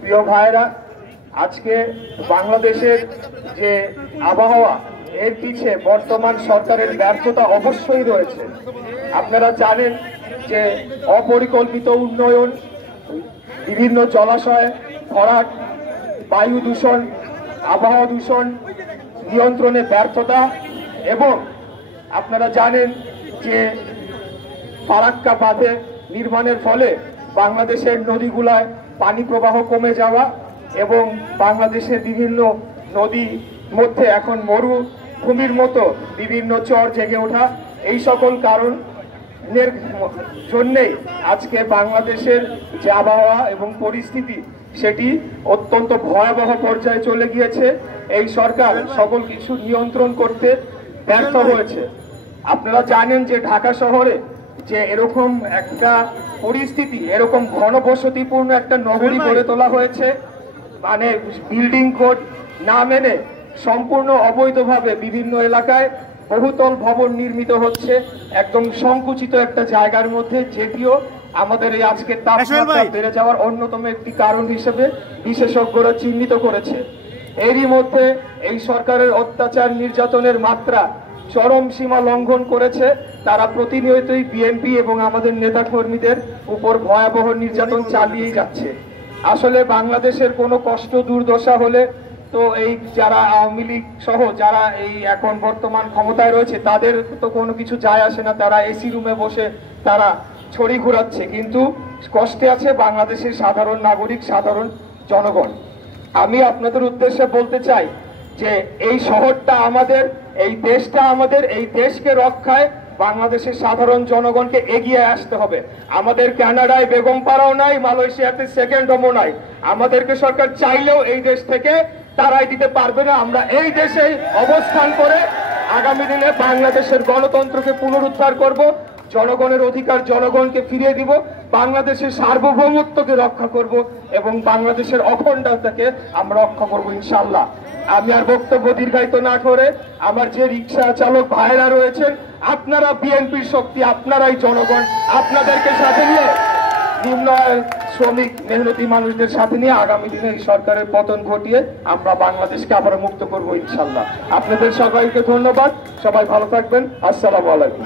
প্রিয় ভাইরা, আজকে বাংলাদেশের যে আবহাওয়া এর পিছে বর্তমান সরকারের ব্যর্থতা অবশ্যই রয়েছে। আপনারা জানেন যে অপরিকল্পিত উন্নয়ন, বিভিন্ন জলাশয় ভরাট, বায়ু দূষণ, আবহাওয়া দূষণ নিয়ন্ত্রণে ব্যর্থতা এবং আপনারা জানেন যে ফারাক্কা বাঁধের নির্মাণের ফলে বাংলাদেশের নদীগুলায় পানি প্রবাহ কমে যাওয়া এবং বাংলাদেশের বিভিন্ন নদীর মধ্যে এখন মরুভূমির মতো বিভিন্ন চর জেগে ওঠা, এই সকল কারণের জন্যেই আজকে বাংলাদেশের যে আবহাওয়া এবং পরিস্থিতি সেটি অত্যন্ত ভয়াবহ পর্যায়ে চলে গিয়েছে। এই সরকার সকল কিছু নিয়ন্ত্রণ করতে ব্যর্থ হয়েছে। আপনারা জানেন যে ঢাকা শহরে যে এরকম একটা পরিস্থিতি, এরকম ঘনবসতিপূর্ণ একটা নগরী গড়ে তোলা হয়েছে, মানে বিল্ডিং কোড না মেনে সম্পূর্ণ অবৈধভাবে বিভিন্ন এলাকায় বহুতল ভবন নির্মিত হচ্ছে একদম সংকুচিত একটা জায়গার মধ্যে, যেটিও আমাদের এই আজকের তাপমাত্রা বেড়ে যাওয়ার অন্যতম একটি কারণ হিসেবে বিশেষজ্ঞরা চিহ্নিত করেছে। এরই মধ্যে এই সরকারের অত্যাচার নির্যাতনের মাত্রা চরম সীমা লঙ্ঘন করেছে। তারা প্রতিনিয়তই বিএনপি এবং আমাদের নেতা কর্মীদের উপর ভয়াবহ নির্যাতন চালিয়ে যাচ্ছে। আসলে বাংলাদেশের কোনো কষ্ট দুর্দশা হলে তো এই যারা আওয়ামী লীগ সহ যারা এই এখন বর্তমান ক্ষমতায় রয়েছে তাদের তো কোনো কিছু যায় আসে না, তারা এসি রুমে বসে তারা ছড়ি ঘোরাচ্ছে, কিন্তু কষ্টে আছে বাংলাদেশের সাধারণ নাগরিক, সাধারণ জনগণ। আমি আপনাদের উদ্দেশ্যে বলতে চাই যে এই শহরটা আমাদের, এই দেশটা আমাদের, এই দেশকে রক্ষায় বাংলাদেশের সাধারণ জনগণকে এগিয়ে আসতে হবে। আমাদের কানাডায় বেগমপাড়াও নাই, মালয়েশিয়াতে সেকেন্ড হোমও নাই। আমাদেরকে সরকার চাইলেও এই দেশ থেকে তারাই দিতে পারবে না। আমরা এই দেশে অবস্থান করে আগামী দিনে বাংলাদেশের গণতন্ত্রকে পুনরুদ্ধার করব, জনগণের অধিকার জনগণকে ফিরিয়ে দিব, বাংলাদেশের সার্বভৌমত্বকে রক্ষা করব এবং বাংলাদেশের অখণ্ডতাকে আমরা রক্ষা করব ইনশাআল্লাহ। আমি আর বক্তব্য দীর্ঘায়িত না করে আমার যে রিক্সা চালক ভাইরা রয়েছেন, আপনারা বিএনপির শক্তি, আপনারাই জনগণ, আপনাদেরকে সাথে নিয়ে নিম্ন শ্রমিক মেহনতি মানুষদের সাথে নিয়ে আগামী দিনে এই সরকারের পতন ঘটিয়ে আমরা বাংলাদেশকে আবার মুক্ত করব ইনশাআল্লাহ। আপনাদের সবাইকে ধন্যবাদ, সবাই ভালো থাকবেন। আসসালামু আলাইকুম।